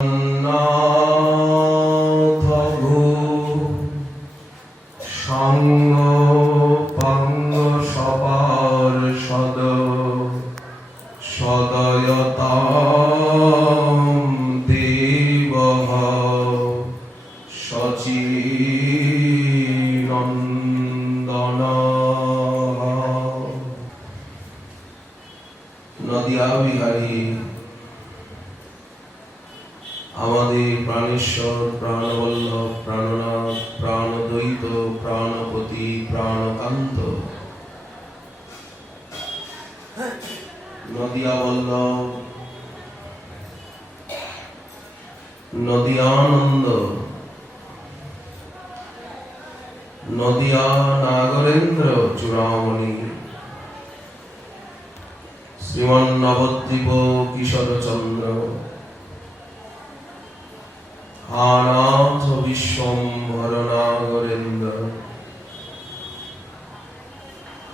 নাথ ভূ সঙ্গ পঙ্গ সপার্ষদ সদয়তাম দেবঃ শচীনন্দনঃ। নদিয়া বিহারী আমাদের প্রাণেশ্বর, প্রাণবল্লভ, প্রাণনাথ, প্রাণদ্বৈত, প্রাণপতি, প্রাণকান্ত, নদিয়া বল্লভ, নদিয়ানন্দ, নদিয়া নাগরেন্দ্র চূড়ামণি, শ্রীমান নবদ্বীপ কিশোরচন্দ্র, হা নাথ বিশ্বম্ভর নাগরেন্দ্র,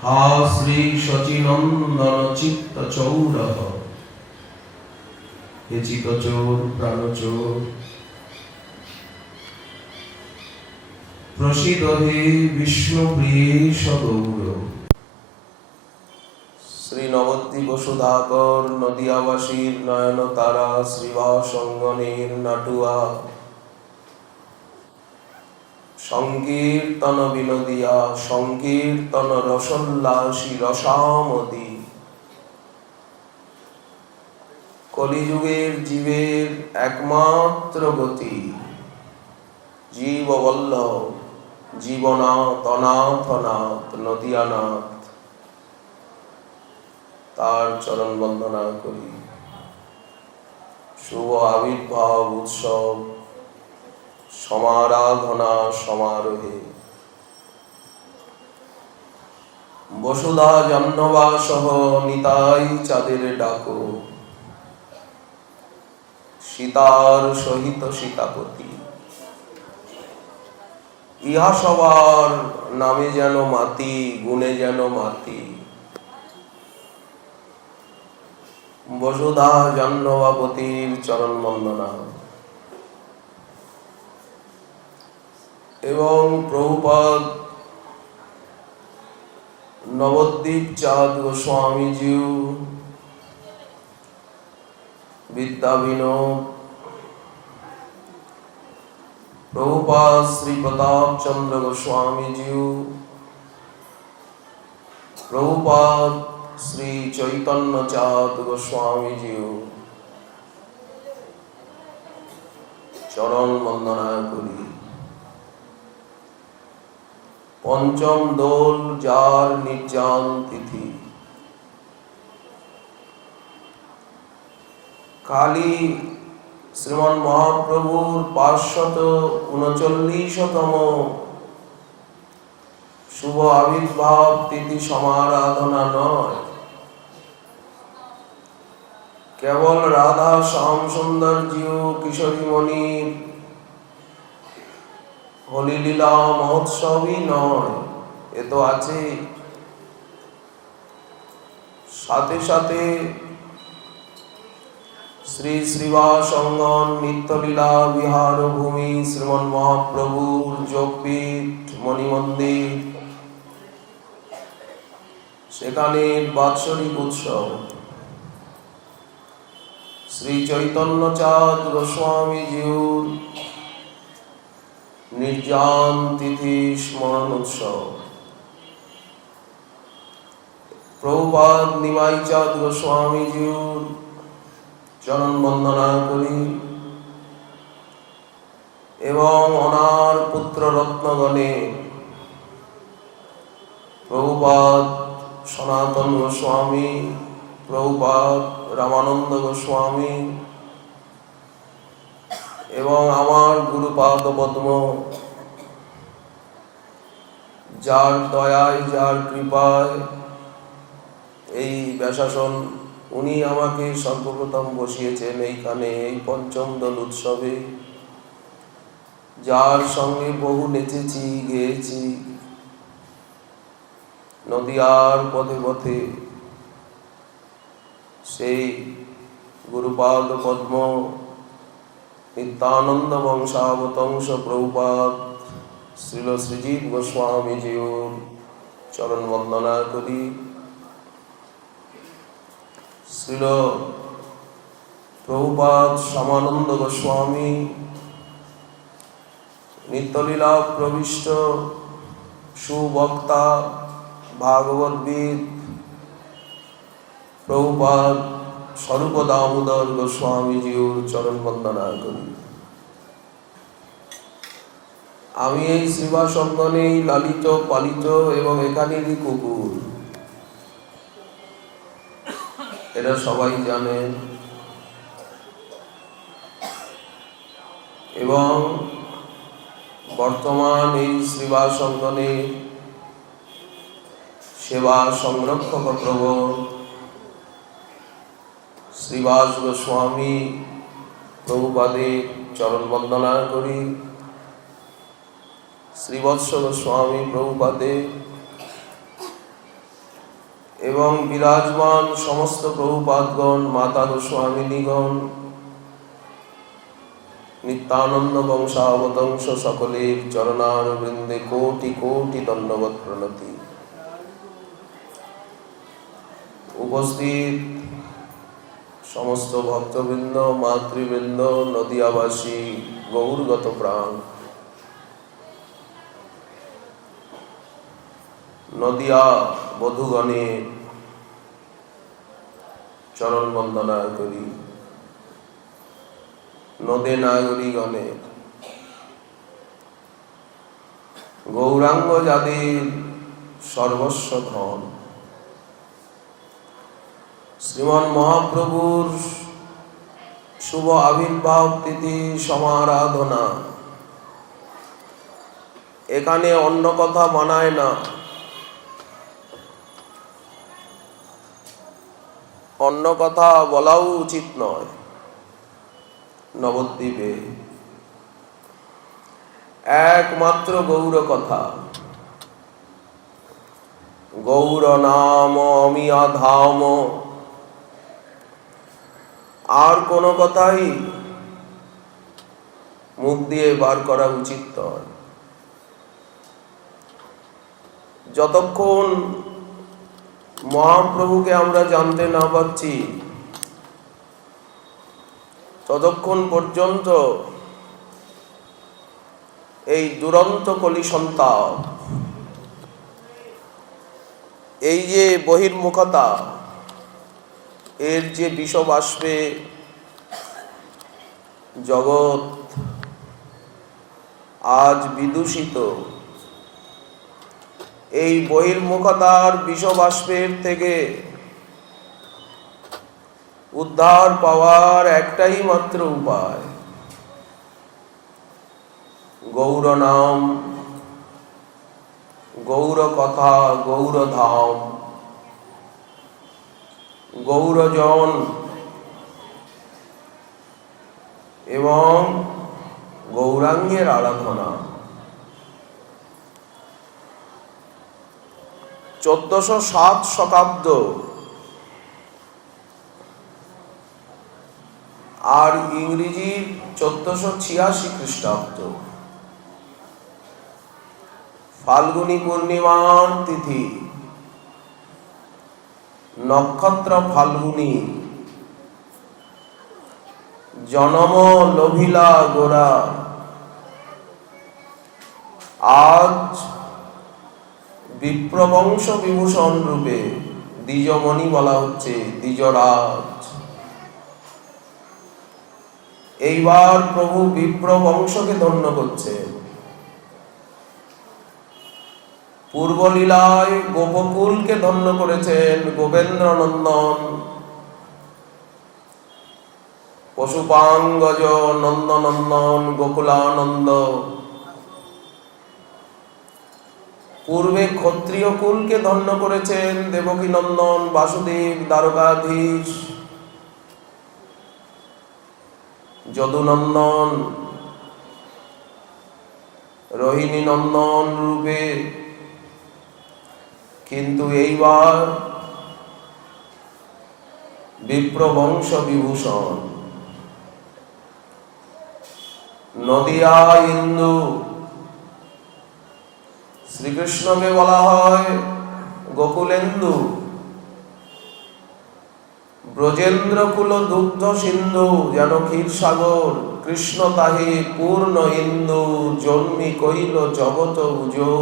হা শ্রী শচীনন্দন চিত্ত চৌরঃ, হে চিত্তচোর প্রাণচোর, প্রসীদ হে বিষ্ণুপ্রিয়েশ গৌর। শ্রী নবদ্বীপ সুধাকর নদিয়াবাসীর নয়ন তারা শ্রীবাসঙ্গনের নাটুয়া, সংকীর্তন বিনোদিয়া সংকীর্তন রসোল্লাসী রসামদী, কলিযুগের জীবের একমাত্র গতি, জীববল্লভ জীবনাথ অনাথনাথ নদিয়ানাথ, তার চরণ বন্দনা করি। শুভ আবির্ভাব উৎসব সমারাধনা সমারোহে বসুধা জন্মবা সহ নিতাই চাঁদের ডাকো, সীতার সহিত সীতাপতি, ইহা সবার নামে যেন মাতি, গুণে যেন মাতি। বসুধা জন্মবাপতির চরণ বন্দনা এবং প্রভুপাদ নবদ্বীপ চাঁদ গোস্বামীজিউ, বিদ্যাবিনোদ প্রভুপাদ শ্রী প্রতাপ চন্দ্র গোস্বামীজিউ, প্রভুপাদ শ্রী চৈতন্য চাঁদ গোস্বামীজিউ চরণ বন্দনা করি। পঞ্চম দোল যার নির্জান তিথি, কালী শ্রীমান মহাপ্রভুর 539তম শুভ আবির্ভাব তিথি সমারাধনা নয়, কেবল রাধা শ্যাম সুন্দর জিউ কিশোরী মণির হোলি লীলা মহোৎসবই নয়, এ তো আছে সাথে সাথে শ্রী শ্রীবাসঙ্গন নিত্যলীলা বিহার ভূমি শ্রীমন মহাপ্রভুর যোগপীঠ মণিমন্দির, সেখানে বাৎসরিক উৎসব শ্রী চৈতন্য চাঁদ গোস্বামীজিউর নির্জান তিথি স্মরণ উৎসব। প্রভুপাদ নিমাই চাঁদ গোস্বামীজিউর চরণ বন্দনা করি এবং অনার পুত্র রত্নগণে প্রভুপাদ সনাতন গোস্বামী, প্রভুপাদ রামানন্দ গোস্বামী এবং আমার গুরুপাদ পদ্ম, যার দয়ায় যার কৃপায় এই ব্যাসাসন উনি আমাকে সর্বপ্রথম বসিয়েছেন এইখানে, এই পঞ্চম দোল উৎসবে, যার সঙ্গে বহু নেচেছি গেয়েছি নদিয়ার পথে পথে, সেই গুরুপাদ পদ্ম নিত্যানন্দ বংশাবতংশ প্রভুপাদ শ্রীল শ্রীজীব গোস্বামীজির চরণ বন্দনা করি। শ্রীল প্রভুপাদ শ্যামানন্দ গোস্বামী নিত্যলীলা প্রবিষ্ট সুবক্তা ভাগবতবিদ প্রভুপাদ স্বরূপ দামোদর গোস্বামীজির চরণ বন্দনা করি। আমি এই শ্রীবাস অঙ্গনে লালিত পালিত এবং এখানেরই কুকুর, এরা সবাই জানেন। এবং বর্তমান এই শ্রীবাস অঙ্গনে সেবা সংরক্ষক প্রবর শ্রীবাস গোস্বামী প্রভুপাদের চরণ বন্দনা করি। শ্রীবৎস গোস্বামী প্রভুপাদে এবং বিরাজমান সমস্ত প্রভুপাদগণ, মাতা গোস্বামিনীগণ, নিত্যানন্দ বংশাবতংশ সকলের চরণার বৃন্দে কোটি কোটি দণ্ডবৎ প্রণতি। উপস্থিত সমস্ত ভক্তবৃন্দ, মাতৃবৃন্দ, নদিয়াবাসী, গৌরগত প্রাণ, নদিয়া বধূগণে চরণ বন্দনা করি। নদে নাগরীগণে, গৌরাঙ্গ যাদের সর্বস্ব ধন, শ্রীমন মহাপ্রভুর শুভ আবির্ভাব তিথি সমারাধনা, এখানে অন্য কথা মানায় না। অন্য কথা বলাও উচিত নয়। নবদ্বীপে একমাত্র গৌর কথা, গৌর নাম অমিয়া ধাম, আর কোনো কথাই মুখ দিয়ে বার করা উচিত নয়। যতক্ষণ মহাপ্রভুকে আমরা জানতে না পারছি, ততক্ষণ পর্যন্ত এই দুরন্ত কলি সন্তাপ, এই যে বহির্মুখতা, এর যে বিষবাষ্পে জগৎ আজ বিদূষিত, এই বহির্মুখতার বিষবাষ্পের থেকে উদ্ধার পাওয়ার একটাই মাত্র উপায়, গৌর নাম, গৌর কথা, গৌর ধাম, গৌরজন এবং গৌরাঙ্গের আরাধনা। 1407 শতাব্দ আর ইংরেজির 1486 খ্রিস্টাব্দ, ফাল্গুনী পূর্ণিমার তিথি, নক্ষত্র ফাল্গুনী, জনম লোভিলা গোরা। আজ বিপ্রবংশ বিভূষণ রূপে দ্বিজমণি বলা হচ্ছে, দ্বিজরাজ। এইবার প্রভু বিপ্রবংশকে ধন্য করছে। পূর্বলীলায় গোপকুলকে ধন্য করেছেন গোবেন্দ্র নন্দন, পশুপাঙ্গজ নন্দনন্দন গোকুলানন্দ। পূর্বে ক্ষত্রিয় কুলকে ধন্য করেছেন দেবকী নন্দন, বাসুদেব, দ্বারকাধীশ, যদুনন্দন, রোহিণী নন্দন রূপে। কিন্তু এইবার বিপ্রবংশ বিভূষণ নদিয়া ইন্দু। শ্রীকৃষ্ণকে বলা হয় গোকুলেন্দু। ব্রজেন্দ্র কুল দুগ্ধ সিন্ধু, যেন ক্ষীরসাগর। কৃষ্ণ তাহে পূর্ণ ইন্দু, জন্মি কইল জগত উজো।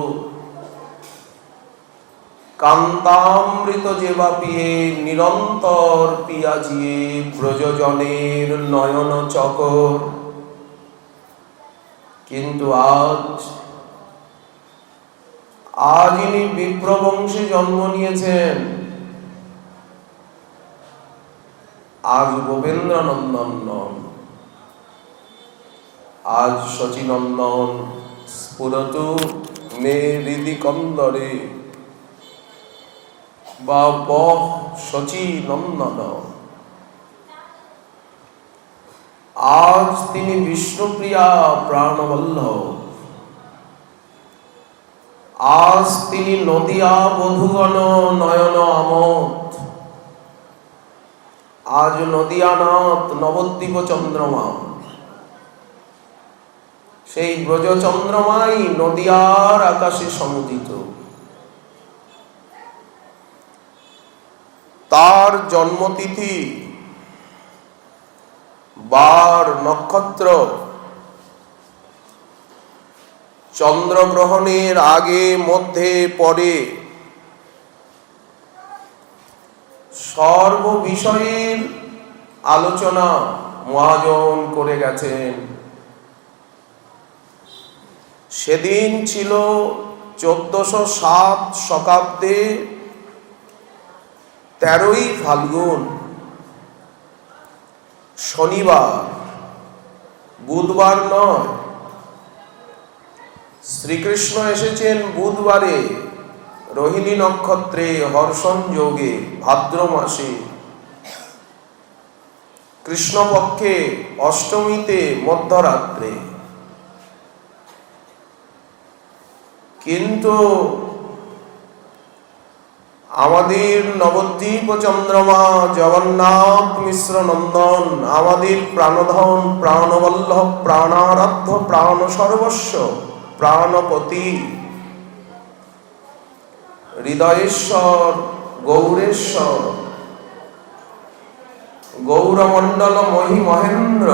কান্তামৃত যেবা পিয়ে নিরন্তর পিয়াজিয়ে, ব্রজজনের নয়ন চকর। কিন্তু আজ ইনি বিপ্রবংশে জন্ম নিয়েছেন। আজ গোবিন্দ্রনন্দন নন, আজ শচীনন্দন। স্ফুরতু মে হৃদি কন্দরে, বা শচীনন্দন। আজ তিনি বিষ্ণুপ্রিয়া প্রাণবল্লভ। আজ তিনি নদিয়া বধূগণ নয়ন আমোদ। আজ নদিয়ানাথ নবদ্বীপ চন্দ্রমা। সেই ব্রজ চন্দ্রমাই নদিয়ার আকাশে সমুদিত। তার জন্মতিথি, বার, নক্ষত্র চন্দ্রগ্রহণের আগে মধ্যে পরে সর্ব বিষয়ের আলোচনা মহাজন করে গেছেন। সেদিন ছিল 1407 শকাব্দে 13ই ফাল্গুন, শনিবার, বুধবার নয়। শ্রীকৃষ্ণ এসেছেন বুধবারে, রোহিণী নক্ষত্রে, হর্ষণ যোগে, ভাদ্র মাসে, কৃষ্ণপক্ষে অষ্টমীতে, মধ্যরাত্রে। কিন্তু আমাদের নবদ্বীপ চন্দ্রমা জগন্নাথ মিশ্র নন্দন, আমাদের প্রাণধন, প্রাণবল্লভ, প্রাণারাধ্য, প্রাণ সর্বস্ব, প্রাণপতি, হৃদয়েশ্বর, গৌরেশ্বর, গৌরমণ্ডল মহি মহেন্দ্র,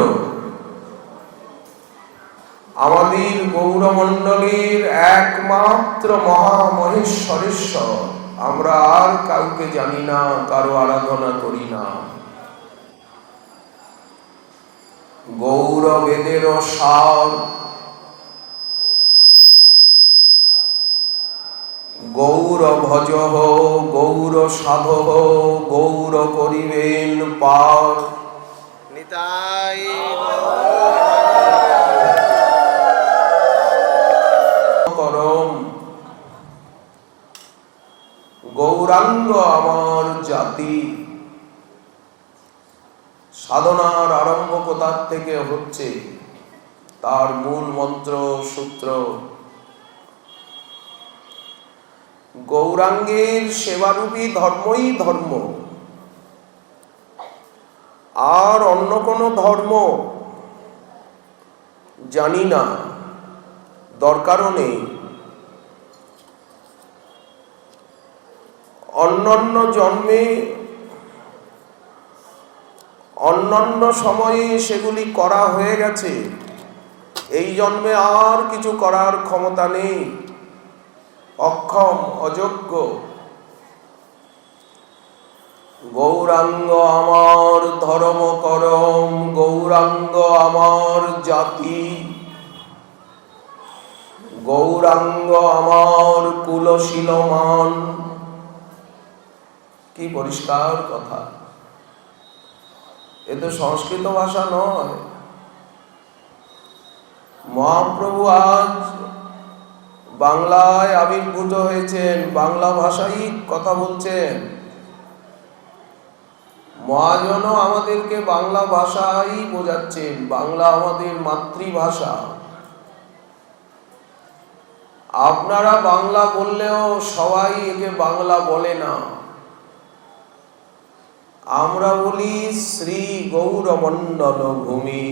আমাদের গৌরমণ্ডলের একমাত্র মহামহেশ্বরেশ্বর। আমরা আর কাউকে জানি না, কারো আরাধনা করি না। গৌর বেদের সার, গৌর ভজ, গৌর সাধ, গৌর করিবেন পার। নিতাই করম, গৌরাঙ্গ আমার জাতি। সাধনার আরম্ভ কোথা থেকে হচ্ছে, তার মূল মন্ত্র সূত্র গৌরাঙ্গের সেবারূপী ধর্মই ধর্ম। আর অন্য কোন ধর্ম জানি না, দরকারও নেই। অন্যান্য জন্মে, অন্যান্য সময়ে সেগুলি করা হয়ে গেছে। এই জন্মে আর কিছু করার ক্ষমতা নেই, অক্ষম, অযোগ্য। গৌরাঙ্গ আমার ধর্ম করম, গৌরাঙ্গ আমার জাতি, গৌরাঙ্গ আমার কুলশীলমান। কি পরিষ্কার কথা! এ তো সংস্কৃত ভাষা নয়। মহাপ্রভু আজ বাংলায় আবির্ভূত হয়েছেন, বাংলা ভাষাই কথা বলছেন। মহাজন আমাদেরকে বাংলা ভাষাই বোঝাচ্ছেন। বাংলা আমাদের মাতৃভাষা। আপনারা বাংলা বললেও সবাই একে বাংলা বলে না। আমরা বলি শ্রী গৌরমণ্ডল ভূমি।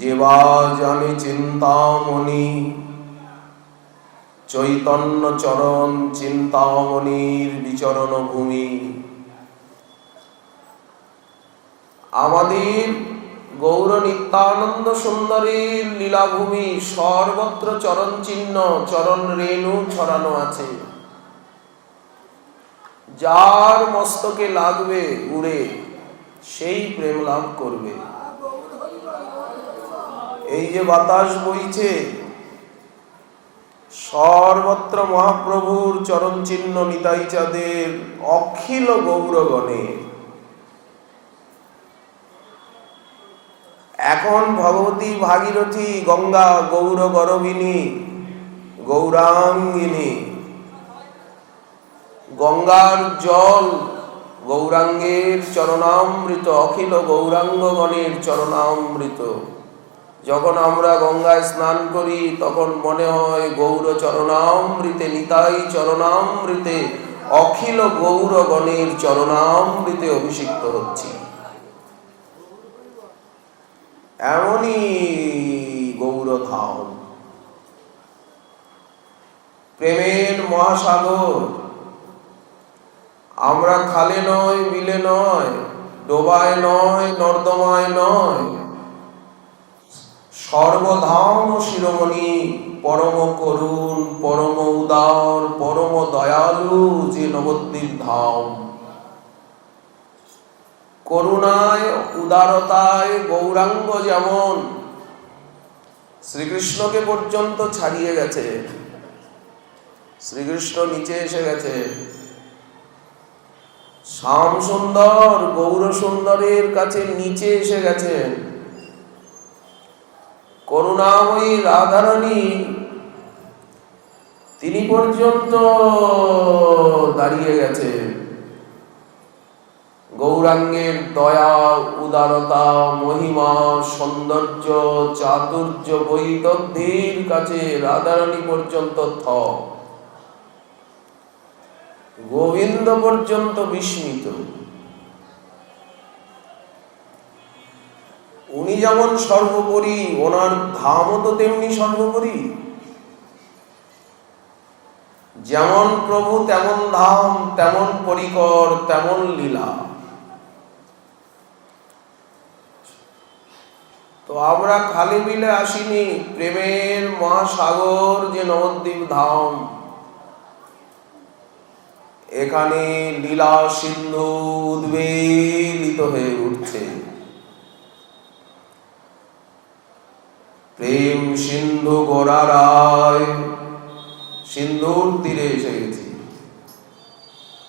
যেবা জানে চিন্তামণি, চৈতন্য চরণ চিন্তামণির বিচরণ ভূমি। আমাদের গৌর নিত্যানন্দ সুন্দরীর লীলাভূমি, সর্বত্র চরণ চিহ্ন, চরণ রেণু ছড়ানো আছে। যার মস্তকে লাগবে উড়ে, সেই প্রেম লাভ করবে। এই যে বাতাস বইছে, সর্বত্র মহাপ্রভুর চরণ চিহ্ন, নিতাই চাঁদের অখিল গৌরগণে। এখন ভগবতী ভাগীরথী, গঙ্গা গৌর গরবিনী, গৌরাঙ্গিনী, গঙ্গার জল গৌরাঙ্গের চরণামৃত, অখিল গৌরাঙ্গগণের চরণামৃত। যখন আমরা গঙ্গায় স্নান করি তখন মনে হয় গৌর চরণামৃতে, নিতাই চরণামৃতে, অখিল গৌরগণের চরণামৃতে অভিষিক্ত হচ্ছি। এমনই গৌরধাম, প্রেমের মহাসাগর। আমরা খালে নয়, বিলে নয়, ডোবায় নয়, নর্দমায় নয়, সর্বধাম শিরোমণি, পরম করুণ, পরম উদার, পরম দয়ালু যে নবদ্বীপ ধাম। করুণায়, উদারতায় গৌরাঙ্গ যেমন শ্রীকৃষ্ণকে পর্যন্ত ছাড়িয়ে গেছে। শ্রীকৃষ্ণ নিচে এসে গেছে। শ্যাম সুন্দর গৌর সুন্দরের কাছে নিচে এসে গেছেন। করুণাময়ী রাধারানী তিনি পর্যন্ত দাঁড়িয়ে গেছেন। গৌরাঙ্গের দয়া, উদারতা, মহিমা, সৌন্দর্য, চাতুর্য, বৈদগ্ধ্যের কাছে রাধারানী পর্যন্ত থ। গোবিন্দ পর্যন্ত বিস্মিত। উনি যেমন সর্বোপরি, ওনার ধামও তো তেমনি সর্বোপরি। যেমন প্রভু তেমন ধাম, তেমন পরিকর, তেমন লীলা। তো আমরা খালি বিলে আসিনি, প্রেমের মহাসাগর যে নবদ্বীপ ধাম, এখানে লীলা সিন্ধু উদ্বেলিত হয়ে উঠছে। প্রেম সিন্ধু গোড়ারায়, সিন্ধুর তীরে এসে গেছি।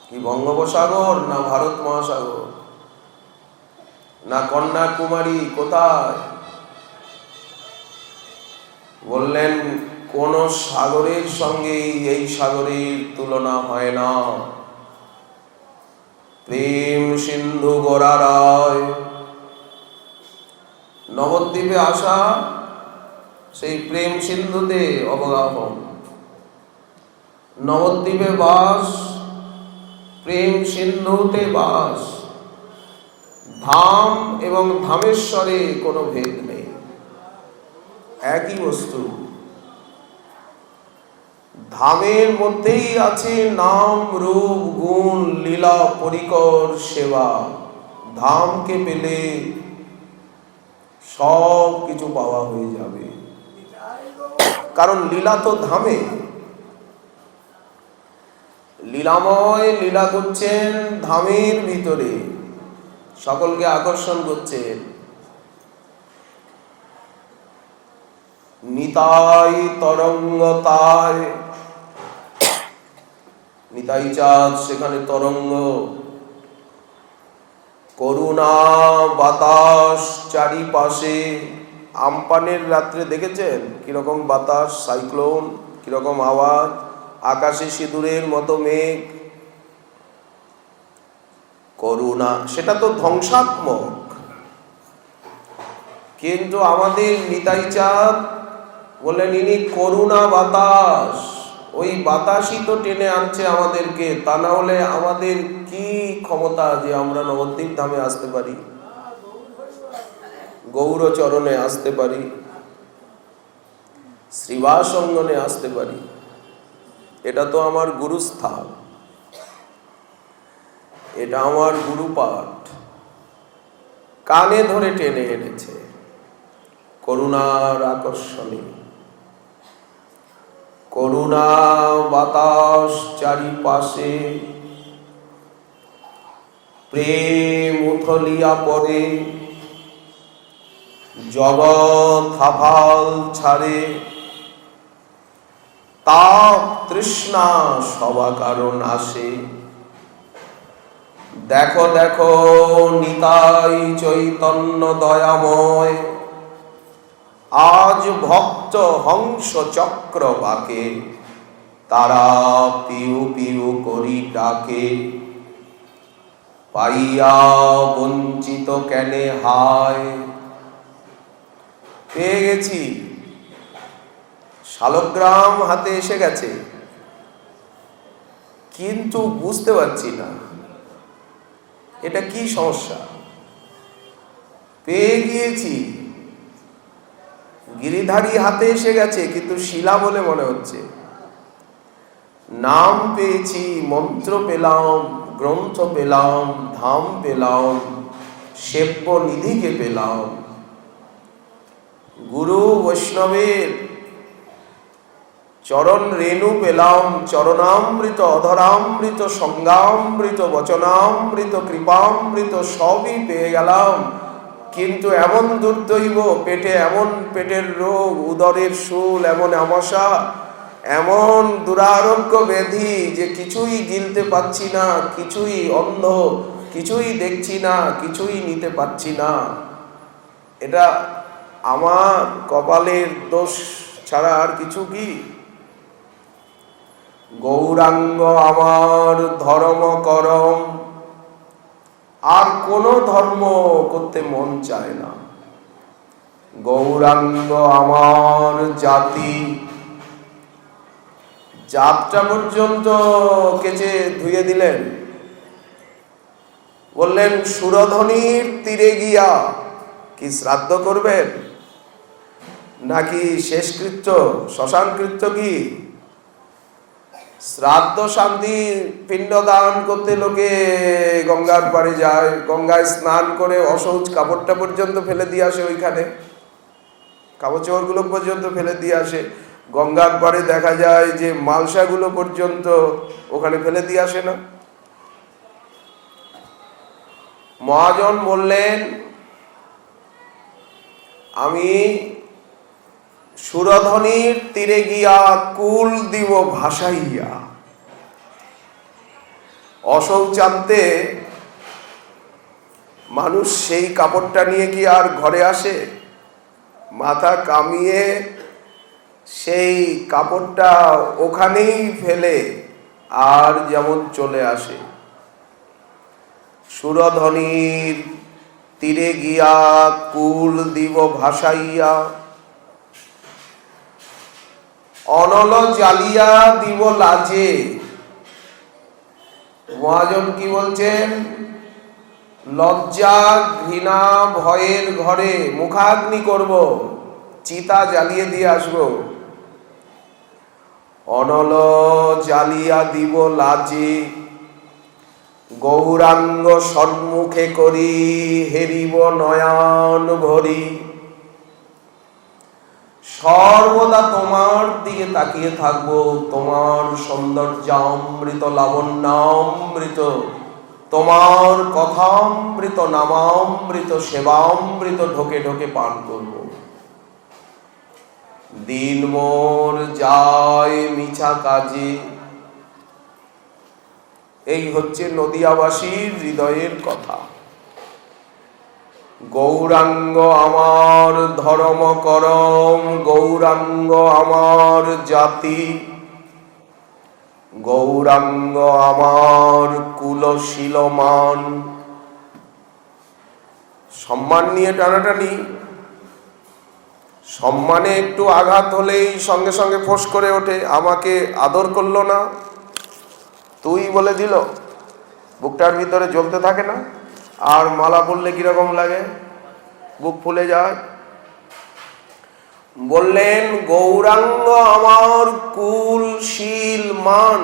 কি বঙ্গোপসাগর, না ভারত মহাসাগর, না কন্যাকুমারী, কোথায়? বললেন কোন সাগরের সঙ্গে এই সাগরের তুলনা হয় না। প্রেম সিন্ধু গোড়ারায়। নবদ্বীপে আসা, সেই প্রেম সিন্ধুতে অবগাহন। নবদ্বীপে বাস, প্রেম সিন্ধুতে বাস। ধাম এবং ধামেশ্বরে কোনো ভেদ নেই, একই বস্তু। ধামের মধ্যেই আছে নাম, রূপ, গুণ, লীলা, পরিকর, সেবা। ধামকে পেলে সব কিছু পাওয়া হয়ে যাবে, কারণ লীলা তো ধামে। লীলাময় লীলা করছেন ধামের ভিতরে, সকলকে আকর্ষণ করছেন। নিতাই তরঙ্গতায়, নিতাই চাঁদ সেখানে তরঙ্গ। করুণা বাতাস চারিপাশে। আমপানের রাত্রে দেখেছেন কিরকম বাতাস, সাইক্লোন, কিরকম আওয়াজ, আকাশে সিঁদুরের মতো মেঘ। করুণা, সেটা তো ধ্বংসাত্মক। কিন্তু আমাদের নিতাই চাঁদ বললেন ইনি করুণা বাতাস। ওই বাতাসই তো টেনে আনছে আমাদেরকে, তা না হলে আমাদের কি ক্ষমতা যে আমরা নবদ্বীপ ধামে আসতে পারি? গৌরচরণে আসতে পারি, শ্রীবাস অঙ্গনে আসতে পারি। এটা তো আমার গুরুস্থান, এটা আমার গুরুপাঠ। কানে ধরে টেনে এনেছে করুণার আকর্ষণে। করুণা বাতাস চারিপাশে, প্রেম উথলিয়া পড়ে, জগৎ হাফাল ছাড়ে। তাপ তৃষ্ণা সবা কারণ আসে। দেখো দেখো নিতাই চৈতন্য দয়াময়, আজ ভক্ত হংস চক্র বাকে, তারা পিউ পিউ করি ডাকে। পাইয়া বঞ্চিত কেনে হায়। পেয়ে গেছি, শালগ্রাম হাতে এসে গেছে, কিন্তু বুঝতে পারছি না এটা কি সমস্যা। পেয়ে গিয়েছি, গিরিধারী হাতে এসে গেছে, কিন্তু শিলা বলে মনে হচ্ছে। নাম পেয়েছি, মন্ত্র পেলাম, গ্রন্থ পেলাম, ধাম পেলাম, সেব্য নিধিকে পেলাম। গুরু বৈষ্ণবের চরণ রেণু পেলাম, চরণামৃত, অধরামৃত, সঙ্গামৃত, বচনামৃত, কৃপামৃত সবই পেয়ে গেলাম। কিন্তু এমন দুর্দৈব, পেটে এমন পেটের রোগ, উদরের শূল, এমন আমাশা, এমন দুরারোগ্য ব্যাধি যে কিছুই গিলতে পাচ্ছি না, কিছুই অন্ধ, কিছুই দেখছি না, কিছুই নিতে পাচ্ছি না। এটা আমার কপালের দোষ ছাড়া আর কিছু কি? গৌরাঙ্গ আমার ধর্ম করম, আর কোন ধর্ম করতে মন চায় না। গৌরাঙ্গ আমার জাতি, জাতটা পর্যন্ত কেচে ধুয়ে দিলেন। বললেন সুরধ্বনির তীরে গিয়া কি শ্রাদ্ধ করবেন, নাকি শেষকৃত্য শ্মশানকৃত্য? কি শ্রাদ্ধ শান্তি পিণ্ডদান করতে লোকে গঙ্গার পাড়ে যায়, গঙ্গায় স্নান করে অসৌচ কাপড়টা পর্যন্ত ফেলে দিয়ে আসে, ওইখানে কাপড় চোপড়গুলো পর্যন্ত ফেলে দিয়ে আসে। গঙ্গার পাড়ে দেখা যায় যে মালসাগুলো পর্যন্ত ওখানে ফেলে দিয়ে আসে না। মহাজন বললেন আমি সুরধ্বনির তীরে গিয়া কুল দিব ভাসাইয়া। অশৌচান্তে মানুষ সেই কাপড়টা নিয়ে কি আর ঘরে আসে? মাথা কামিয়ে সেই কাপড়টা ওখানেই ফেলে আর যেমন চলে আসে। সুরধ্বনির তীরে গিয়া কুল দিব ভাসাইয়া, অনল জ্বালিয়া দিব লাজে। মহাজন কি বলছেন? লজ্জা ঘৃণা ভয়ের ঘরে মুখাগ্নি করব, চিতা জ্বালিয়ে দিয়ে আসব। অনল জ্বালিয়া দিব লাজে, গৌরাঙ্গ সম্মুখে করি হেরিব নয়ন ভরি। সর্বদা তোমার দিকে তাকিয়ে থাকবো, তোমার সৌন্দর্যামৃত, লাবণ্যামৃত, তোমার কথামৃত, নামামৃত, সেবামৃত ঢোকে ঢোকে পান করব। দিন মোর যায় মিছা কাজে। এই হচ্ছে নদিয়াবাসীর হৃদয়ের কথা। গৌরাঙ্গ আমার ধর্ম করম, গৌরাঙ্গ আমার জাতি, গৌরাঙ্গ আমার কুলশীলমান। সম্মান নিয়ে টানাটানি, সম্মানে একটু আঘাত হলেই সঙ্গে সঙ্গে ফোঁস করে ওঠে, আমাকে আদর করলো না, তুই বলে দিল, বুকটার ভিতরে জ্বলতে থাকে না? আর মালা পড়লে কিরকম লাগে? বুক ফুলে যায়। বললেন গৌরাঙ্গ আমার কুল শীল মান,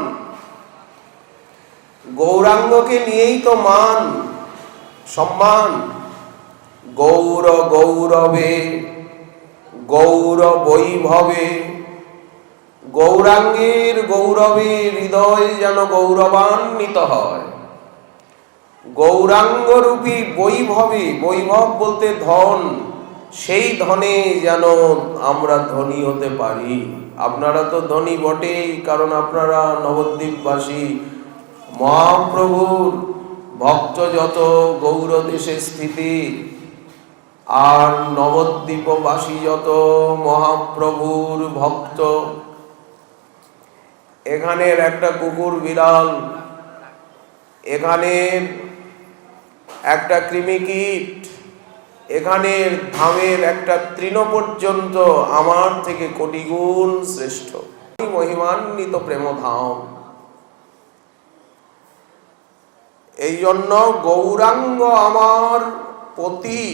গৌরাঙ্গকে নিয়েই তো মান সম্মান। গৌর গৌরবে গৌর বৈভবে, গৌরাঙ্গের গৌরবে হৃদয় যেন গৌরবান্বিত হয়। গৌরাঙ্গরূপী বৈভবে, বৈভব বলতে ধন, সেই ধনে যেন আমরা ধনী হতে পারি। আপনারা তো ধনী বটেই, কারণ আপনারা নবদ্বীপবাসী, মহাপ্রভুর ভক্ত যত গৌর দেশে স্থিতি, আর নবদ্বীপবাসী যত মহাপ্রভুর ভক্ত। এখানের একটা কুকুর বিড়াল, এখানের একটা কৃমিকীট, এখানের ধামের একটা তৃণ পর্যন্ত আমার থেকে কোটি গুণ শ্রেষ্ঠ। মহিমান্বিত প্রেমধাম। এই জন্য গৌরাঙ্গ আমার পতি,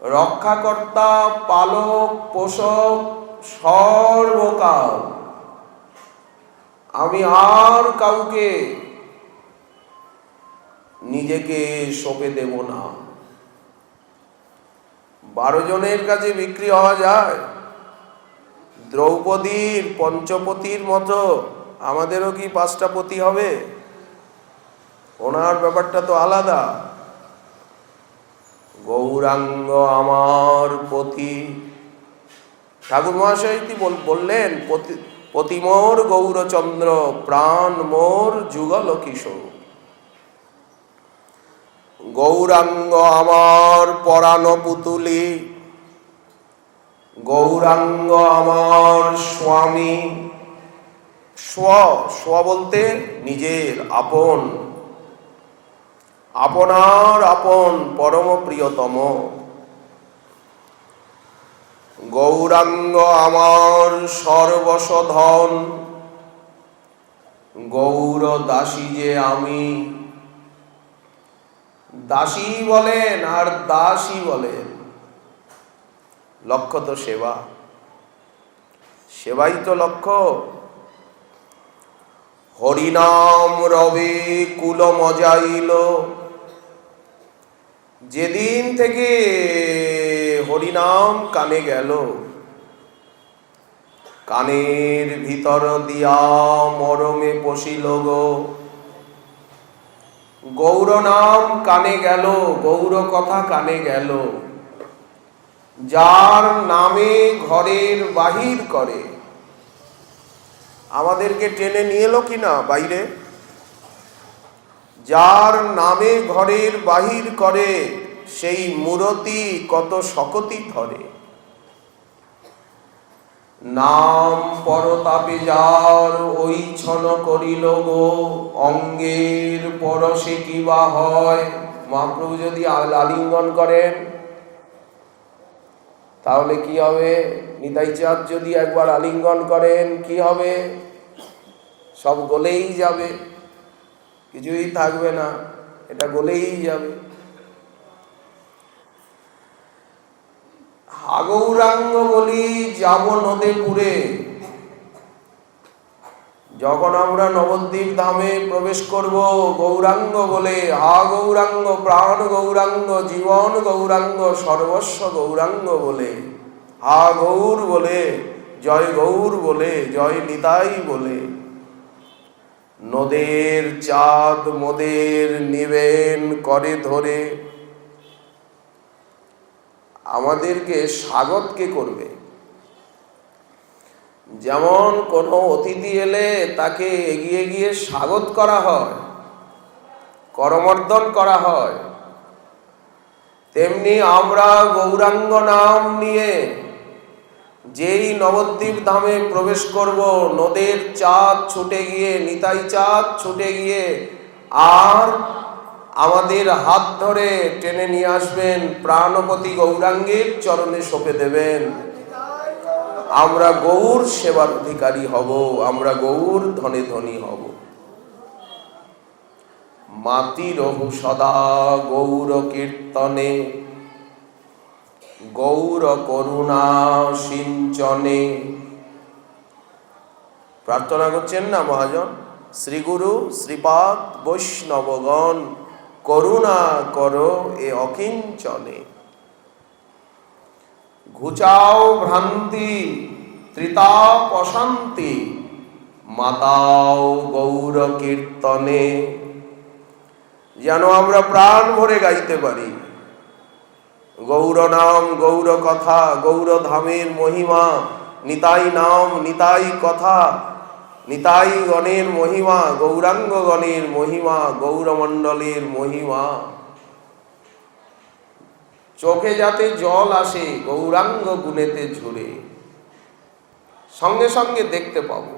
রক্ষাকর্তা, পালক, পোষক সর্বকাল। আমি আর কাউকে নিজেকে সঁপে দেব না। 12 জনের কাছে বিক্রি হওয়া যায়। দ্রৌপদীর পঞ্চপতির মতো আমাদেরও কি 5টা পতি হবে? ওনার ব্যাপারটা তো আলাদা। গৌরাঙ্গ আমার পতি। ঠাকুর মহাশয় বললেন পতি মোর গৌরচন্দ্র, প্রাণ মোর যুগল কিশোর। গৌরাঙ্গ আমার পরাণ পুতুলি, গৌরাঙ্গ আমার স্বামী। স্ব বলতে নিজের, আপন, আপনার আপন, পরম প্রিয়তম। গৌরাঙ্গ আমার সর্বস্ব ধন, গৌর দাসী যে আমি। দাসী বলেন আর দাসী বলেন, লক্ষ্য তো সেবা, সেবাই তো লক্ষ্য। হরিনাম রবে কুল মজাইল, যেদিন থেকে হরিনাম কানে গেল, কানের ভিতর দিয়া মরমে পশিল গো। গৌর নাম কানে গেল, গৌর কথা কানে গেল। যার নামে ঘরের বাহির করে, আমাদেরকে টেনে নিয়ে এলো কিনা বাইরে? যার নামে ঘরের বাহির করে, সেই মূরতি কত শকতি ধরে। নাম পরতাপে যার ওই ছন করিল গো, অঙ্গের পরশে কিবা হয়। মহাপ্রভু যদি আলিঙ্গন করেন তাহলে কি হবে? নিতাই চাঁদ যদি একবার আলিঙ্গন করেন কি হবে? সব গলেই যাবে, কিছুই থাকবে না, এটা গলেই যাবে। হা গৌরাঙ্গ বলি যাব নদেপুরে। যখন আমরা নবদ্বীপ ধামে প্রবেশ করব, গৌরাঙ্গ বলে, হা গৌরাঙ্গ, প্রাণ গৌরাঙ্গ, জীবন গৌরাঙ্গ, সর্বস্ব গৌরাঙ্গ বলে, হা গৌর বলে, জয় গৌর বলে, জয় নিতাই বলে, নদের চাঁদ মোদের নিবেন করে ধরে। আমাদেরকে স্বাগত কে করবে? যেমন কোনো অতিথি এলে তাকে এগিয়ে গিয়ে স্বাগত করা হয়, করমর্দন করা হয়, তেমনি আমরা গৌরাঙ্গ নাম নিয়ে যেই নবদ্বীপ ধামে প্রবেশ করব, নদের চাঁদ ছুটে গিয়ে, নিতাই চাঁদ ছুটে গিয়ে আর আমাদের হাত ধরে টেনে নিয়ে আসবেন, প্রাণপতি গৌরাঙ্গের চরণে সঁপে দেবেন। আমরা গৌর সেবার অধিকারী হব, আমরা গৌর ধনে ধনী হব। মাতি রহু সদা গৌর কীর্তনে, গৌর করুণা সিঞ্চনে। প্রার্থনা করছেন না মহাজন, শ্রীগুরু শ্রীপাদ বৈষ্ণবগণ করুণা করো এ অকিঞ্চনে। ঘুচাও ভ্রান্তি ত্রিতাপ অশান্তি, মাতাও গৌর কীর্তনে। যেন আমরা প্রাণ ভরে গাইতে পারি গৌর নাম, গৌর কথা, গৌর ধামের মহিমা, নিতাই নাম নিতাই কথা, নিতাই গণের মহিমা, গৌরাঙ্গ গণের মহিমা, গৌরমণ্ডলের মহিমা। চোখে যাতে জল আসে গৌরাঙ্গ গুণেতে ঝরে, সঙ্গে সঙ্গে দেখতে পাবো।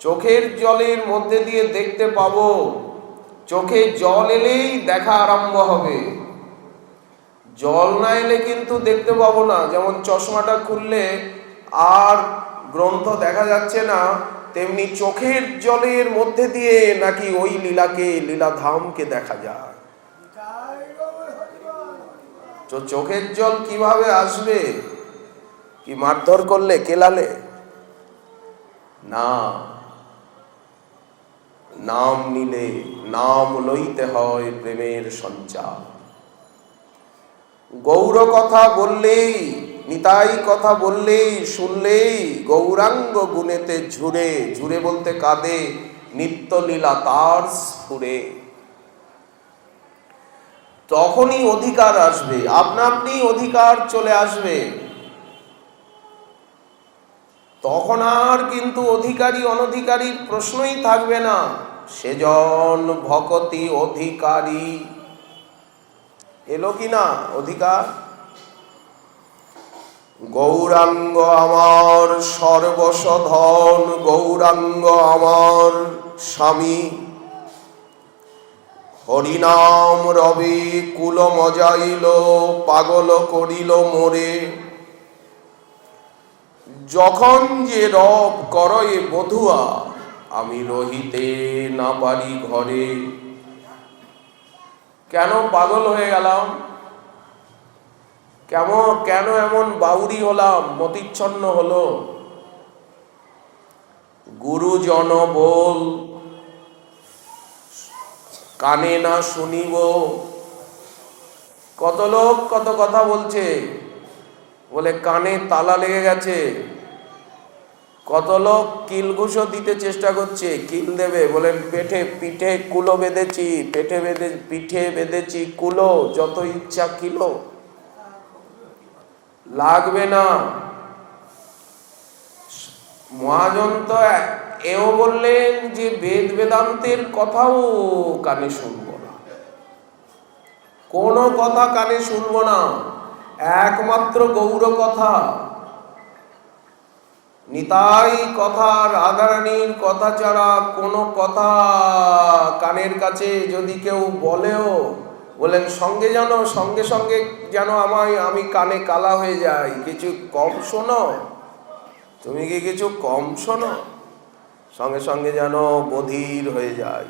চোখের জলের মধ্যে দিয়ে দেখতে পাবো। চোখে জল এলেই দেখা আরম্ভ হবে, জল না এলে কিন্তু দেখতে পাবো না। যেমন চশমাটা খুললে আর গ্রন্থ দেখা যাচ্ছে না, তেমনি চোখের জলের মধ্যে দিয়ে নাকি ওই লীলাকে, লীলাধামকে দেখা যায়। তো চোখের জল কিভাবে আসবে? কি মারধর করলে, কেলালে? না, নাম নিলে, নাম লইতে হয় প্রেমের সঞ্চার। গৌর কথা বললেই, নিতাই কথা বললেই, শুনলেই গৌরাঙ্গ গুণেতে ঝুরে, ঝুরে বলতে কাঁদে, নিত্য লীলা তার স্ফুরে। তখনই অধিকার আসবে, আপনা আপনি অধিকার চলে আসবে। তখন আর কিন্তু অধিকারী অনধিকারীর প্রশ্নই থাকবে না। সেজন ভকতি অধিকারী। এলো কি না অধিকার? গৌরাঙ্গ আমার সর্বস্ব ধন, গৌরাঙ্গ আমার স্বামী। হরিনাম রবি কুল মজাইল, পাগল করিল মোরে। যখন যে রব করয়ে বধুয়া, আমি রহিতে না পারি ঘরে। কেন পাগল হয়ে গেলাম? কেন এমন বাউরি হলাম, মতিচ্ছন্ন হলো? গুরুজন বল কানে না শুনিব। কত লোক কত কথা বলছে, বলে কানে তালা লেগে গেছে। কত লোক কিলঘুষো দিতে চেষ্টা করছে, কিল দেবে, বলেন পেটে পিঠে কুলো বেঁধেছি, পিঠে বেঁধেছি কুলো, যত ইচ্ছা কিলো, লাগবে না। মহাজন তো এও বললেন যে বেদ বেদান্তের কথাও কানে শুনবো না, কোনো কথা কানে শুনবো না, একমাত্র গৌর কথা, নিতাই কথা, রাধারানীর কথা ছাড়া কোনো কথা কানের কাছে যদি কেউ বলেও, বলেন সঙ্গে সঙ্গে যেন আমি কানে কালা হয়ে যাই। কিছু কম শোনো? তুমি কি কিছু কম শোনো? সঙ্গে সঙ্গে যেন বধির হয়ে যায়।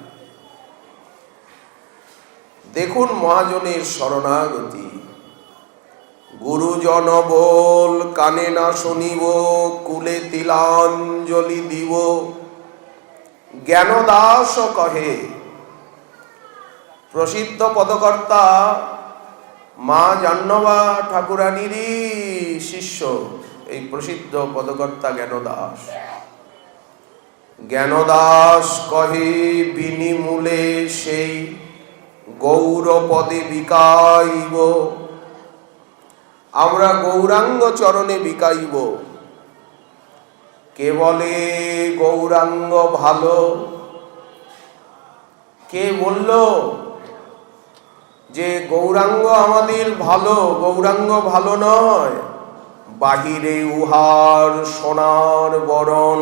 দেখুন মহাজনের শরণাগতি। গুরুজন বল কানে না শুনিব, কুলে তিলাঞ্জলি দিব। জ্ঞানদাস কহে, প্রসিদ্ধ পদকর্তা মা জাহ্নবা ঠাকুরানীরই শিষ্য এই প্রসিদ্ধ পদকর্তা জ্ঞানদাস। জ্ঞানদাস কহে বিনিমূলে সেই গৌরপদে বিকাইব। আমরা গৌরাঙ্গ চরণে বিকাইব। কে বলে গৌরাঙ্গ ভালো? কে বলল যে গৌরাঙ্গ আমাদের ভালো? গৌরাঙ্গ ভালো নয়। বাহিরে উহার সোনার বরণ,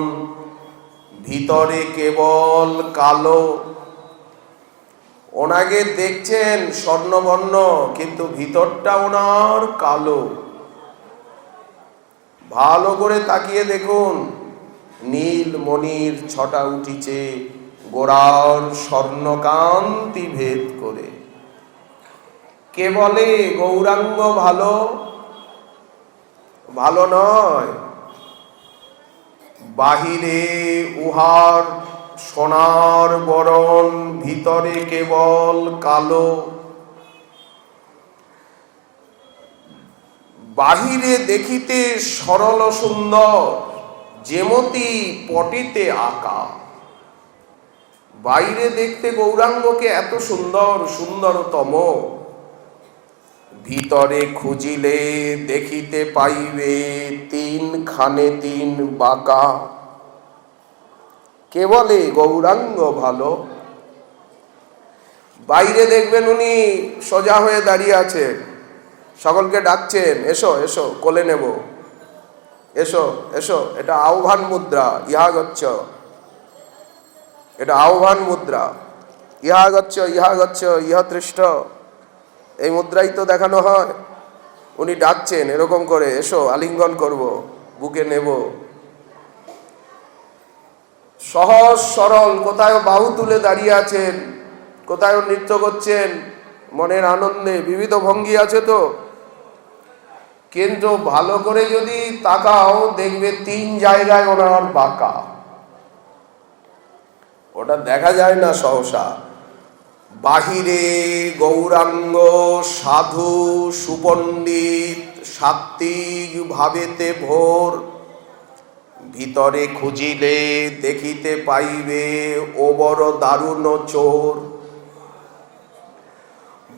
ভিতরে কেবল কালো। ওনাকে দেখছেন স্বর্ণবর্ণ, কিন্তু ভিতরটা ওনার কালো। ভালো করে তাকিয়ে দেখুন, নীল মণির ছটা উঠিছে গোড়ার স্বর্ণকান্তি ভেদ করে। কে বলে গৌরাঙ্গ ভালো? ভালো নয়। বাহিরে উহার সোনার বরণ, ভিতরে কেবল কালো। বাহিরে দেখিতে সরল সুন্দর, যেমতি পটিতে আঁকা। বাইরে দেখতে গৌরাঙ্গকে এত সুন্দর, সুন্দরতম, ভিতরে খুঁজিলে দেখিতে পাইবে তিনখানে তিন বাঁকা। কে বলে গৌরাঙ্গ ভালো? বাইরে দেখবেন উনি সোজা হয়ে দাঁড়িয়ে আছেন, সকলকে ডাকছেন, এসো এসো কোলে নেব, এসো এসো। এটা আহ্বান মুদ্রা, ইহা গচ্ছ, এটা আহ্বান মুদ্রা। ইহা গচ্ছ ইহা গচ্ছ ইহা তৃষ্ঠ, এই মুদ্রাই তো দেখানো হয়। উনি ডাকছেন এরকম করে, এসো আলিঙ্গন করব, বুকে নেব। সহজ সরল, কোথায় বাহু তুলে দাঁড়িয়ে আছেন, কোথায় নৃত্য করছেন মনের আনন্দে, বিবিধ ভঙ্গি আছে তো। কিন্তু ভালো করে যদি তাকাও দেখবে তিন জায়গায় ওনার বাঁকা, ওটা দেখা যায় না সহসা। বাহিরে গৌরাঙ্গ সাধু সুপণ্ডিত, সাত্ত্বিক ভাবেতে ভোর, ভিতরে খুঁজিলে দেখিতে পাইবে ও বড় দারুণ চোর।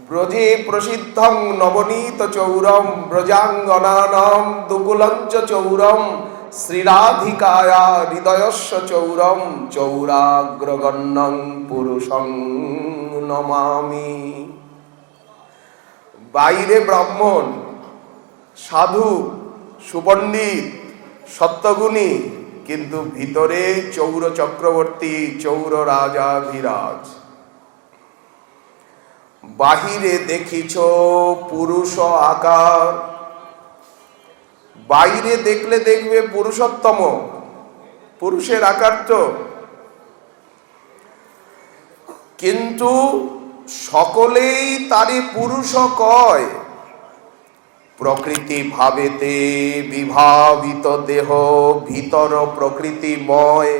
ব্রজে প্রসিদ্ধং নবনীত চৌরম, ব্রজাঙ্গনানাম দুকুলঞ্চ চৌরম, শ্রীরাধিকায়া হৃদয়স্য চৌরম, চৌরাগ্রগণ্যং পুরুষং নমামি। বাইরে ব্রাহ্মণ, সাধু, সুপণ্ডিত, সত্যগুণী, কিন্তু ভিতরে চৌর চক্রবর্তী, চৌর রাজাধিরাজ। বাহিরে দেখিছ পুরুষ আকার, বাইরে দেখলে দেখবে পুরুষোত্তম, পুরুষের আকার তো, কিন্তু সকলেই তারে পুরুষ কয়। প্রকৃতি ভাবেতে বিভাবিত দেহ, ভিতর প্রকৃতিময়।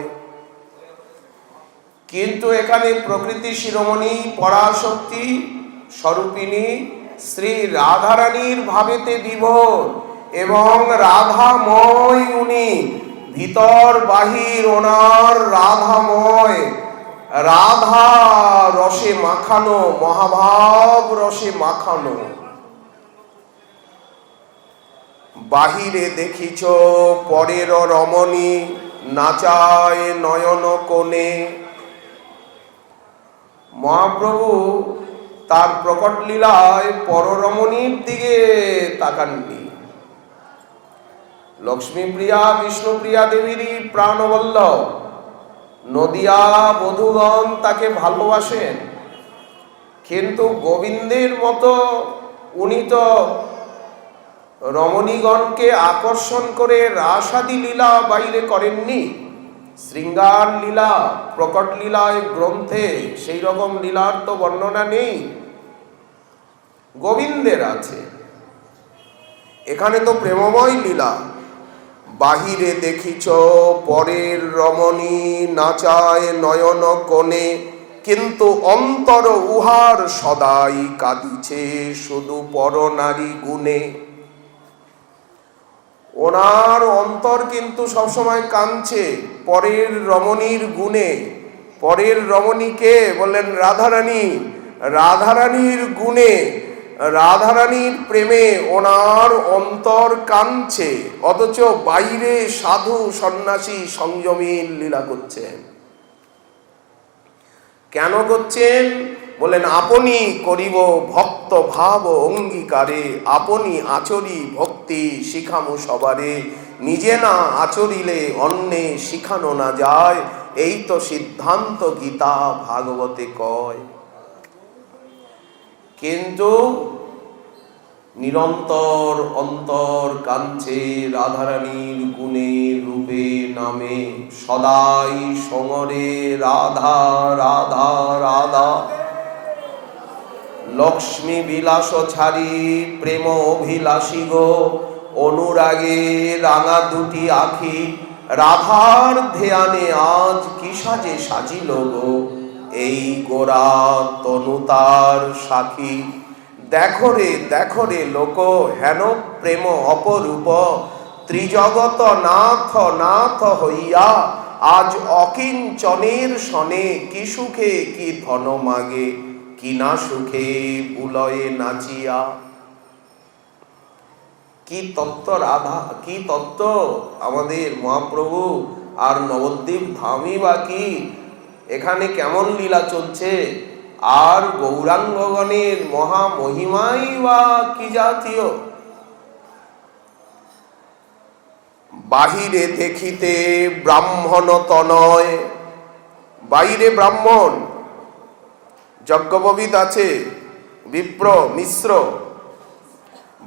কিন্তু এখানে প্রকৃতি শিরোমণি পরাশক্তি স্বরূপিণী শ্রী রাধারানীর ভাবেতে বিভোর, এবং রাধাময় উনি, ভিতর বাহির ওনার রাধাময়, রাধা রসে মাখানো, মহাভাব রসে মাখানো। বাহিরে দেখিছ পরের রমণী, নাচায় নয়ন কোণে। মহাপ্রভু তার প্রকট লীলায় পররমণীর দিকে তাকাননি। লক্ষ্মীপ্রিয়া বিষ্ণুপ্রিয়া দেবীরই প্রাণবল্লভ, নদিয়া বধূগণ তাকে ভালোবাসেন, কিন্তু গোবিন্দের মতো উনি তো রমণীগণকে আকর্ষণ করে রাসাদি লীলা বাইরে করেননি। শৃঙ্গার লীলা, প্রকট লীলায় গ্রন্থে সেই রকম লীলার তো বর্ণনা নেই, গোবিন্দের আছে। এখানে তো প্রেমময় লীলা। বাহিরে দেখিছ পরের রমণী, নাচায় নয়ন কোণে, কিন্তু অন্তর উহার সদাই কাঁদিছে শুধু পরনারী গুণে। ওনার অন্তর কিন্তু সবসময় কাঁদছে পরের রমণীর গুণে। পরের রমণীকে বললেন রাধারানী, রাধারানীর গুণে, রাধারানীর প্রেমে ওনার অন্তর কাঁদছে, অথচ বাইরে সাধু সন্ন্যাসী সংযমীর লীলা করছেন। কেন করছেন? বলেন আপনি করিব ভক্ত ভাব অঙ্গীকারে, আপনি আচরি ভক্তি শিখামু সবারে, নিজে না আচরিলে অন্যে শিখানো না যায়, এই তো সিদ্ধান্ত গীতা ভাগবতে কয়। কিন্তু নিরন্তর অন্তর কাঞ্চে রাধারানীর গুণে রূপে নামে, সদাই সমরে রাধা রাধা রাধা। লক্ষ্মী বিলাস ছাড়ি প্রেম অভিলাষী গো, অনুরাগে রাঙা দুটি আখি, রাধার ধ্যানে আজ কি সাজে সাজিল গো, এই গোরা তনু তার সাক্ষী। দেখো রে লোক, হেন প্রেম অপরূপ, ত্রিজগত নাথ নাথ হইয়া, আজ অকিঞ্চনের সনে, কি সুখে কি ধন মাগে, কি না সুখে বুলয়ে নাচিয়া। কি তত্ত্ব রাধা, কি তত্ত্ব আমাদের মহাপ্রভু আর নবদ্বীপ ধামই বা কি, এখানে কেমন লীলা চলছে, আর গৌরাঙ্গগণের মহামহিমাই বা কি জাতীয়। বাহিরে দেখিতে ব্রাহ্মণ তনয়, বাইরে ব্রাহ্মণ যজ্ঞোপবীত আছে, বিপ্র মিশ্র,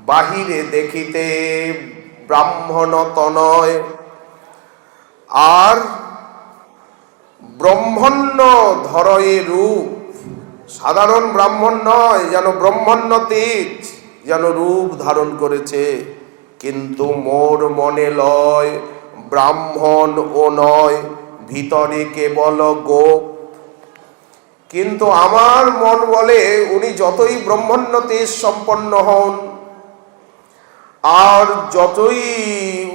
বাহিরে দেখিতে ব্রাহ্মণ তনয়, আর ব্রহ্মণ্য ধরয়ে রূপ, সাধারণ ব্রাহ্মণ নয়, যেন ব্রহ্মণ্য তেজ যেন রূপ ধারণ করেছে। কিন্তু মোর মনে লয় ব্রাহ্মণ ও নয়, ভিতরে কেবল গোপ। কিন্তু আমার মন বলে উনি যতই ব্রহ্মণ্য তেজ সম্পন্ন হন, আর যতই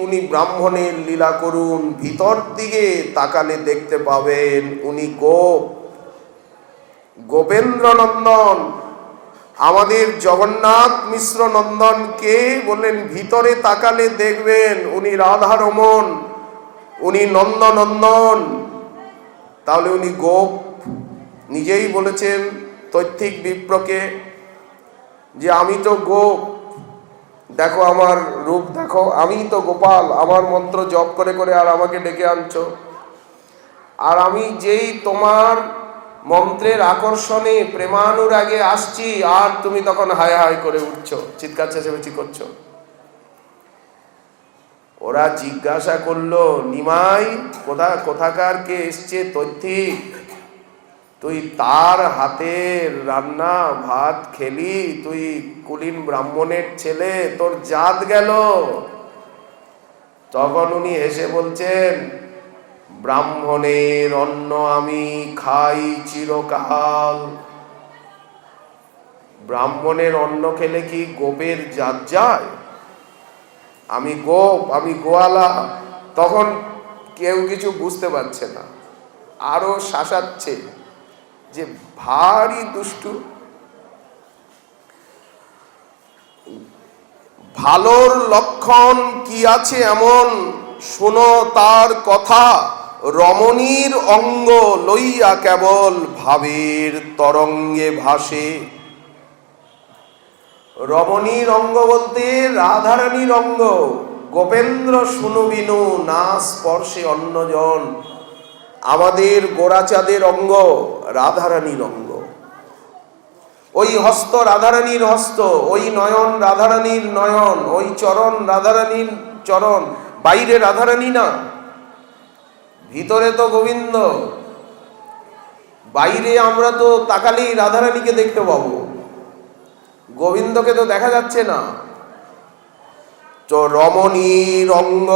উনি ব্রাহ্মণের লীলা করুন, ভিতর দিকে তাকালে দেখতে পাবেন উনি গোপ, গোপেন্দ্র নন্দন। আমাদের জগন্নাথ মিশ্র নন্দনকে বললেন ভিতরে তাকালে দেখবেন উনি রাধারমণ, উনি নন্দনন্দন, তাহলে উনি গোপ। নিজেই বলেছেন তৈত্তিক বিপ্রকে যে আমি তো গোপ, দেখো আমার রূপ দেখো, আমি তো গোপাল, আমার মন্ত্র জপ করে করে আর আমাকে ডেকে আনছো, আর আমি যেই তোমার মন্ত্রের আকর্ষণে প্রেমানুরাগে আসছি, আর তুমি তখন হায় হায় করে উঠছো, চিৎকার চেঁচামেচি করছো। ওরা জিজ্ঞাসা করলো, নিমাই কোথাকার কে এসছে তৈত্তিক, তুই তার হাতের রান্না ভাত খেলি, তুই কুলীন ব্রাহ্মণের ছেলে, তোর জাত গেল। তখন উনি হেসে বলছেন, ব্রাহ্মণের অন্ন আমি খাই চিরকাল। ব্রাহ্মণের অন্ন খেলে কি গোপের জাত যায়? আমি গোপ, আমি গোয়ালা। তখন কেউ কিছু বুঝতে পারছে না, আরো শাসাচ্ছে যে ভারী দুষ্টু। ভালোর লক্ষণ কি আছে এমন, শোনো তার কথা, রমণীর অঙ্গ লইয়া কেবল ভাবের তরঙ্গে ভাসে। রমণীর অঙ্গ বলতে রাধারানীর অঙ্গ। গোপেন্দ্র শুনু বিনু, না স্পর্শে অন্যজন। আমাদের গোরাচাঁদের অঙ্গ রাধারানীর অঙ্গ, ওই হস্ত রাধারানীর হস্ত, ওই নয়ন রাধারানীর নয়ন, ওই চরণ রাধারানীর চরণ। বাইরে রাধারানী না, ভিতরে তো গোবিন্দ। বাইরে আমরা তো তাকালেই রাধারানীকে দেখতে পাবো, গোবিন্দকে তো দেখা যাচ্ছে না। তো রমণীর অঙ্গ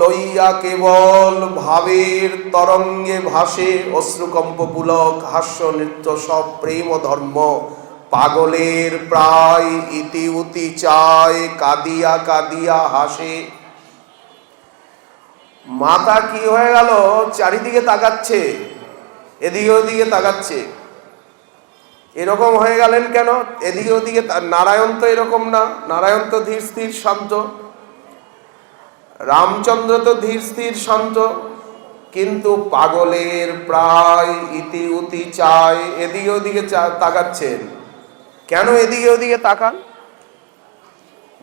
লইয়া কেবল ভাবের তরঙ্গে ভাসে, অশ্রুকম্প পুলক হাস্য নৃত্য সব প্রেম ধর্ম, পাগলের প্রায় ইতি উতি চায়, কাঁদিয়া কাঁদিয়া হাসে। মাথা কি হয়ে গেল, চারিদিকে তাকাচ্ছে, এদিকে ওদিকে তাকাচ্ছে। এরকম হয়ে গেলেন কেন? এদিকে ওদিকে নারায়ণ তো এরকম না, নারায়ণ তো ধীর স্থির শান্ত, রামচন্দ্র তো ধীর স্থির শান্ত, কিন্তু পাগলের প্রায় ইতি উতি চায়, এদিকে ওদিকে তাকাচ্ছেন কেন? এদিকে ওদিকে তাকান।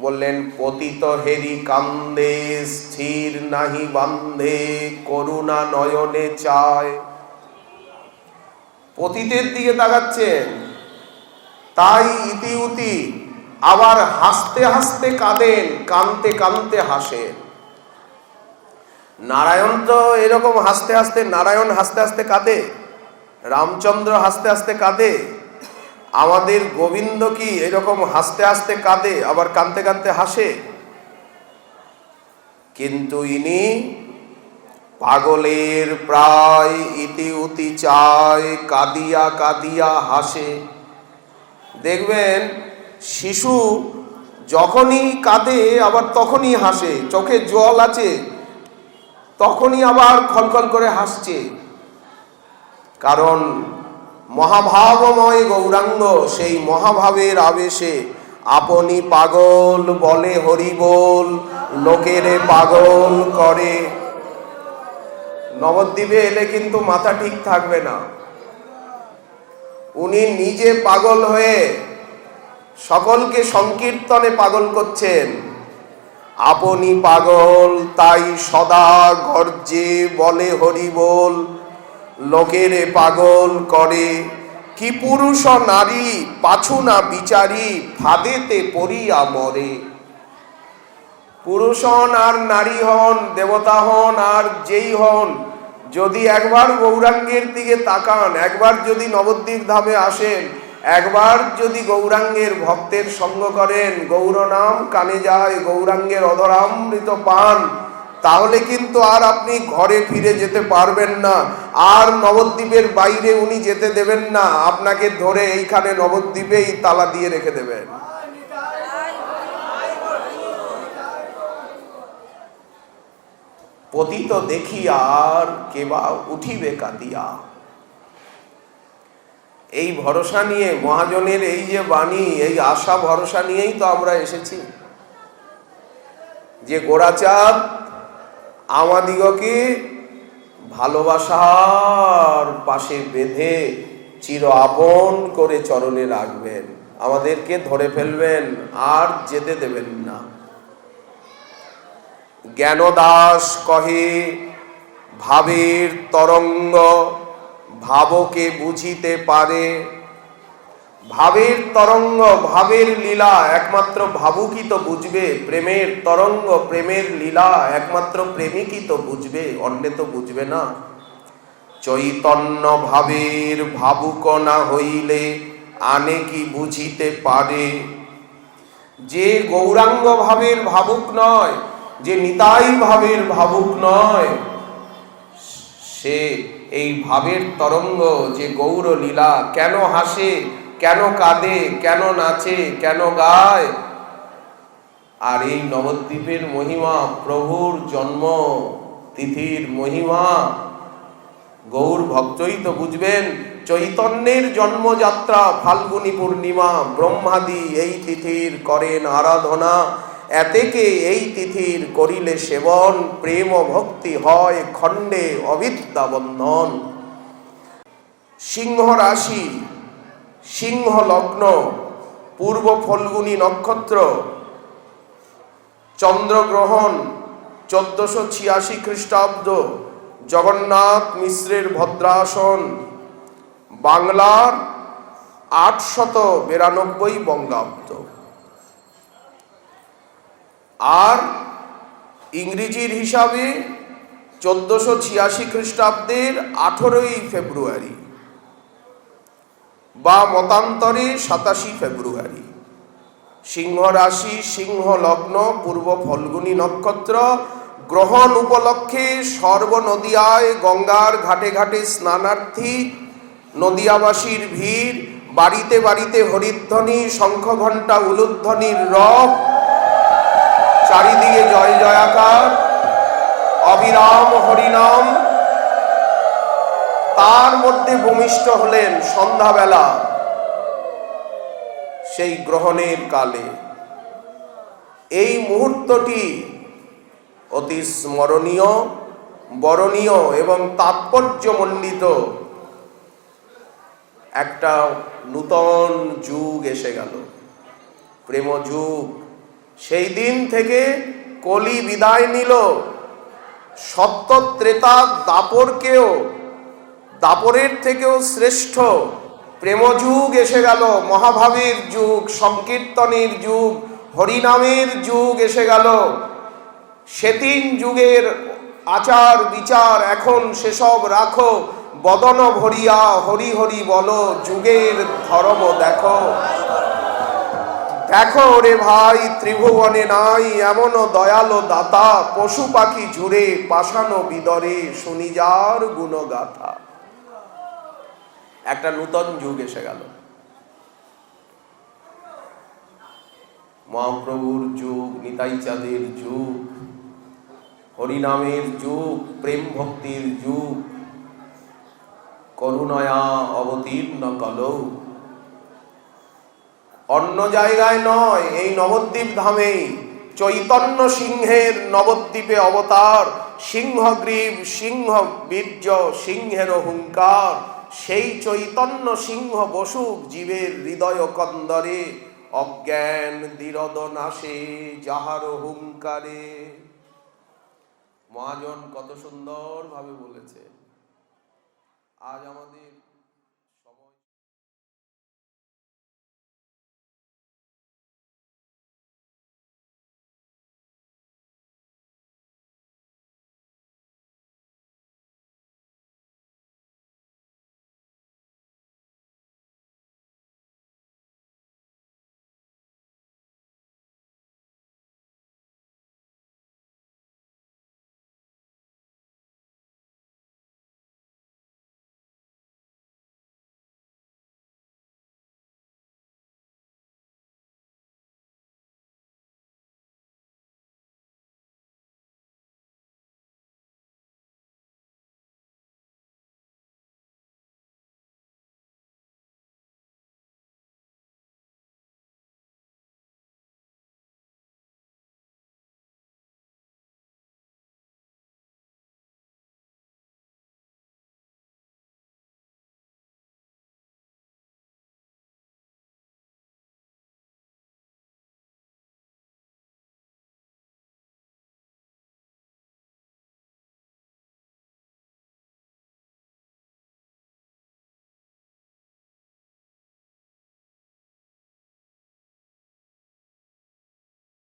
বললেন পতিত হেরি কান্দে, স্থির নাহি বান্ধে, করুণা নয়নে চায়। পতিতের দিকে তাকাচ্ছেন, তাই ইতি উতি। আবার হাসতে হাসতে কাঁদেন, কাঁদতে কাঁদতে হাসেন। নারায়ণ তো এরকম হাসতে হাসতে, নারায়ণ হাসতে হাসতে কাঁদে, রামচন্দ্র হাসতে হাসতে কাঁদে। আমাদের গোবিন্দ কি এরকম হাসতে হাসতে কাঁদে আবার কাঁদতে কাঁদতে হাসে? কিন্তু ইনি পাগলের প্রায় ইতি উতি চায়, কাঁদিয়া কাঁদিয়া হাসে। দেখবেন শিশু যখনই কাঁদে আবার তখনই হাসে, চোখে জল আছে তখনই আবার খলখল করে হাসছে। কারণ মহাভাবময় গৌরাঙ্গ সেই মহাভাবের আবেশে আপনি পাগল বলে হরি বল, লোকেরে পাগল করে। নবদ্বীপে এলে কিন্তু মাথা ঠিক থাকবে না। উনি নিজে পাগল হয়ে সকলকে সংকীর্তনে পাগল করছেন। আপনি পাগল তাই সদা গর্জে বলে হরি বল, লোকেরে পাগল করে। কি পুরুষ নারী পাছু না বিচারি, ফাঁদেতে পড়িয়া মরে। পুরুষ হন আর নারী হন, দেবতা হন আর যেই হন, যদি একবার গৌরাঙ্গের দিকে তাকান, একবার যদি নবদ্বীপ ধামে আসেন, একবার যদি গৌরাঙ্গের ভক্তের সঙ্গ করেন, গৌর নাম কানে যায়, গৌরাঙ্গের অধরামৃত পান, তাহলে কিন্তু আর আপনি ঘরে ফিরে যেতে পারবেন না। আর নবদ্বীপের বাইরে উনি যেতে দেবেন না, আপনাকে ধরে এইখানে নবদ্বীপেই তালা দিয়ে রেখে দেবেন। পতিত দেখি আর কেবা উঠিবে কাঁদিয়া। এই ভরসা নিয়ে মহাজনের এই যে বাণী, এই আশা ভরসা নিয়েই তো আমরা এসেছি, যে গোরাচাঁদ আমাদিগকে ভালোবাসার পাশে বেঁধে চির আপন করে চরণে রাখবেন, আমাদেরকে ধরে ফেলবেন আর যেতে দেবেন না। জ্ঞানদাস কহে ভাবের তরঙ্গ ভাবকে বুঝিতে পারে। ভাবের তরঙ্গ, ভাবের লীলা একমাত্র ভাবুকই তো বুঝবে। প্রেমের তরঙ্গ, প্রেমের লীলা একমাত্র প্রেমিকই তো বুঝবে, অন্যে তো বুঝবে না। চৈতন্য ভাবের ভাবুক না হইলে আনে কি বুঝিতে পারে। যে গৌরাঙ্গ ভাবের ভাবুক নয়, যে নিতাই ভাবের ভাবুক নয়, সে এই ভাবের তরঙ্গ যে গৌর লীলা, কেন হাসে, কেন কাঁদে, কেন নাচে, কেন গায়, আর এই নবদ্বীপের মহিমা, প্রভুর জন্ম তিথির মহিমা গৌর ভক্তই তো বুঝবেন। চৈতন্যের জন্মযাত্রা ফাল্গুনী পূর্ণিমা, ব্রহ্মাদি এই তিথির করেন আরাধনা। এতেকে এই তিথির করিলে সেবন, প্রেম ভক্তি হয় খণ্ডে অবিদ্যা বন্ধন। সিংহ রাশি, সিংহ লগ্ন, পূর্ব ফল্গুনী নক্ষত্র, চন্দ্রগ্রহণ 1486 খ্রিস্টাব্দ, জগন্নাথ মিশ্রের ভদ্রাসন, বাংলার 892 বঙ্গাব্দ, আর ইংরেজির হিসাবে 1486 খ্রিস্টাব্দের 18ই ফেব্রুয়ারি বা মতান্তরে 27 ফেব্রুয়ারি। সিংহ রাশি, সিংহ লগ্ন, পূর্ব ফল্গুনী নক্ষত্র। গ্রহণ উপলক্ষে সর্বনদিয়ায় গঙ্গার ঘাটে ঘাটে স্নানার্থী, নদিয়াবাসীর ভিড়, বাড়িতে বাড়িতে হরিধ্বনি, শঙ্খ ঘণ্টা উলুধ্বনির রব, চারিদিকে জয় জয়াকার, অবিরাম হরিনাম। তার মধ্যে ভূমিষ্ঠ হলেন সন্ধ্যাবেলা সেই গ্রহণের কালে। এই মুহূর্তটি অতি স্মরণীয়, বরণীয় এবং তাৎপর্যমণ্ডিত। একটা নূতন যুগ এসে গেল, প্রেম যুগ। সেই দিন থেকে কলি বিদায় নিল, সত্য ত্রেতা দাপরকেও, দাপরের থেকেও শ্রেষ্ঠ প্রেমযুগ এসে গেল। মহাভাবের যুগ, সংকীর্তনের যুগ, হরিনামের যুগ এসে গেল। সেদিন যুগের আচার বিচার এখন সেসব রাখো, বদন ভরিয়া হরি হরি বলো, যুগের ধর্ম দেখো। দেখো রে ভাই, ত্রিভুবনে নাই এমন দয়ালো দাতা, পশু পাখি জুড়ে পাষাণ বিদরে শুনি যার গুণগাথা। একটা নূতন যুগ এসে গেল, মহাপ্রভুর যুগ, নিতাই চাঁদের যুগ, হরিনামের যুগ, প্রেম ভক্তির যুগ, করুণায়া অবতীর্ণ কলৌ। অন্য জায়গায় নয়, এই নবদ্বীপ ধামেই চৈতন্য সিংহের নবদ্বীপে অবতার। সিংহগ্রীব, সিংহ বীর্য, সিংহের হুঙ্কার। সেই চৈতন্য সিংহ বসুক জীবের হৃদয় কন্দরে, অজ্ঞান দীরদ নাশে যাহার হুঙ্কারে। মহাজন কত সুন্দর ভাবে বলেছে। আজ আমাদের